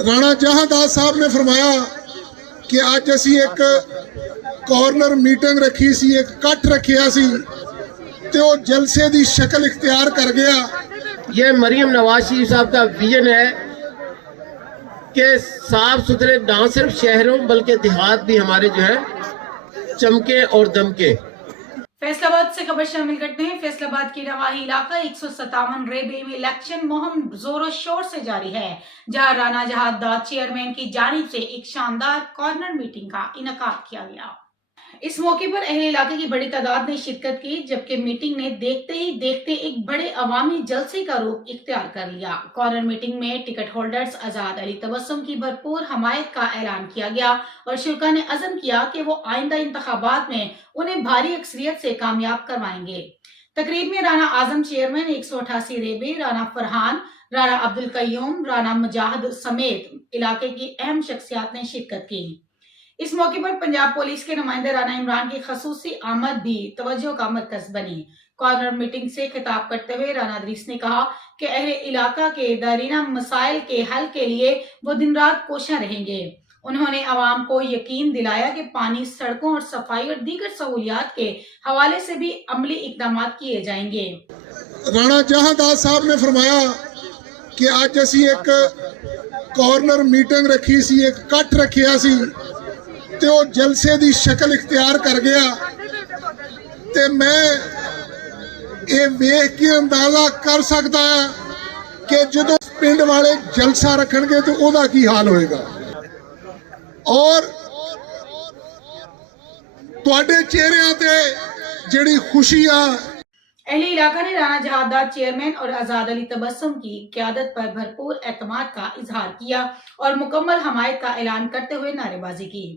राणा जहांदास साहब ने फरमाया कि अज असी एक कॉर्नर मीटिंग रखी सी, एक कट रखिया सी ते वो जलसे दी शक्ल इख्तियार कर गया। ये मरियम नवाज शरीफ साहब का विजन है कि साफ सुथरे ना सिर्फ शहरों बल्कि देहात भी हमारे जो है चमके और दमके। फैसलाबाद से खबर शामिल करते हैं। फैसलाबाद की नवाही इलाका 157 रेबे में इलेक्शन मुहिम जोरों शोर से जारी है, जहां राणा जहांदास चेयरमैन की जानिब से एक शानदार कॉर्नर मीटिंग का इनेकाद किया गया। इस मौके पर अहले इलाके की बड़ी तादाद ने शिरकत की, जबकि मीटिंग ने देखते ही देखते एक बड़े अवामी जलसे का रूप इख्तियार कर लिया। कॉर्नर मीटिंग में टिकट होल्डर्स आजाद अली तबस्सुम की भरपूर हमायत का ऐलान किया गया और शुरा ने अज़म किया कि वो आइंदा इंतखाबात में उन्हें भारी अक्सरियत से कामयाब करवाएंगे। तकरीब में राणा आजम चेयरमैन 188 रेबे, राणा फरहान, राणा अब्दुल कय्यूम, राणा मुजाहिद समेत इलाके की अहम शख्सियात ने शिरकत की। इस मौके पर पंजाब पुलिस के नुमाइंदे राणा इमरान की खसूसी आमद भी तवज्जो का मरकज बनी। कॉर्नर मीटिंग से खिताब करते हुए राणा अदरीस ने कहा कि अहले इलाका के दायरीना मसाइल के हल के लिए वो दिन रात कोशिश रहेंगे। उन्होंने आवाम को यकीन दिलाया कि पानी, सड़कों और सफाई और दीगर सहूलियात के हवाले से भी अमली इकदाम किए जाएंगे। राणा जहांदास साहब ने फरमाया कि अज असी एक कॉर्नर मीटिंग रखी सी, एक कट रखिया सी ते वो जलसे दी शक्ल इख्तियार कर गया। ते मैं ये वेख के अंदाजा कर सकता कि जदों पिंड वाले जलसा रखणगे तो ओदा की हाल होएगा। और तुहाडे चेहरिਆਂ ते जिहड़ी खुशी आ। अहले इलाका ने राणा जहांदास चेयरमैन और आजाद अली तबस्सुम की क़यादत पर भरपूर एतमाद का इजहार किया और मुकम्मल हमायत का ऐलान करते हुए नारेबाजी की।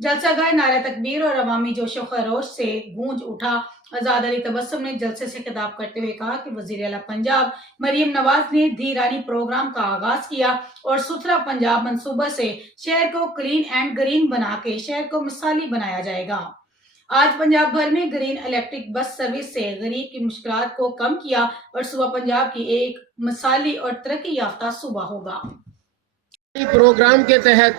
जलसागाह नारा तकबीर और अवामी जोशो खरोश से गूंज उठा। आजाद अली तबस्सुम ने जलसे से खिताब करते हुए कहा कि वजीर आला पंजाब मरियम नवाज ने धीरानी प्रोग्राम का आगाज किया और सुथरा पंजाब मंसूबा से शहर को क्लीन एंड ग्रीन बना के शहर को मिसाली बनाया जाएगा। आज पंजाब भर में ग्रीन इलेक्ट्रिक बस सर्विस से गरीब की मुश्किलात को कम किया और सूबा पंजाब की एक मिसाली और तरक्की याफ्ता सूबा होगा। प्रोग्राम के तहत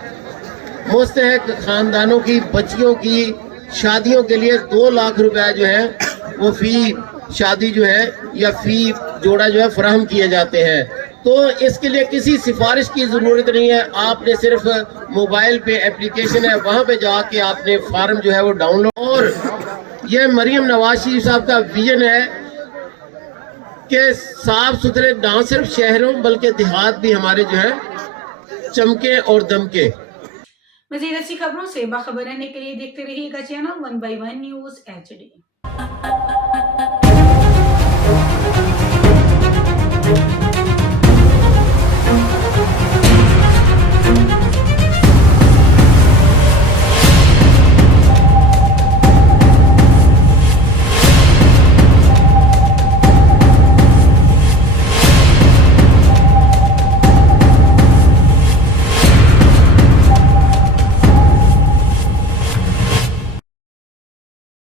मुस्तहक खानदानों की बच्चियों की शादियों के लिए 2 लाख रुपए जो है वो फी शादी जो है या फी जोड़ा जो है फराहम किए जाते हैं। तो इसके लिए किसी सिफारिश की जरूरत नहीं है। आपने सिर्फ मोबाइल पे एप्लीकेशन है, वहां पे जाके आपने फार्म जो है वो डाउनलोड। और ये मरियम नवाज शरीफ साहब का विजन है कि साफ सुथरे ना सिर्फ शहरों बल्कि देहात भी हमारे जो है चमके और दमके। मज़ीद ऐसी खबरों से बाखबर रहने के लिए देखते रहिएगा चैनल 1/1 न्यूज़ HD।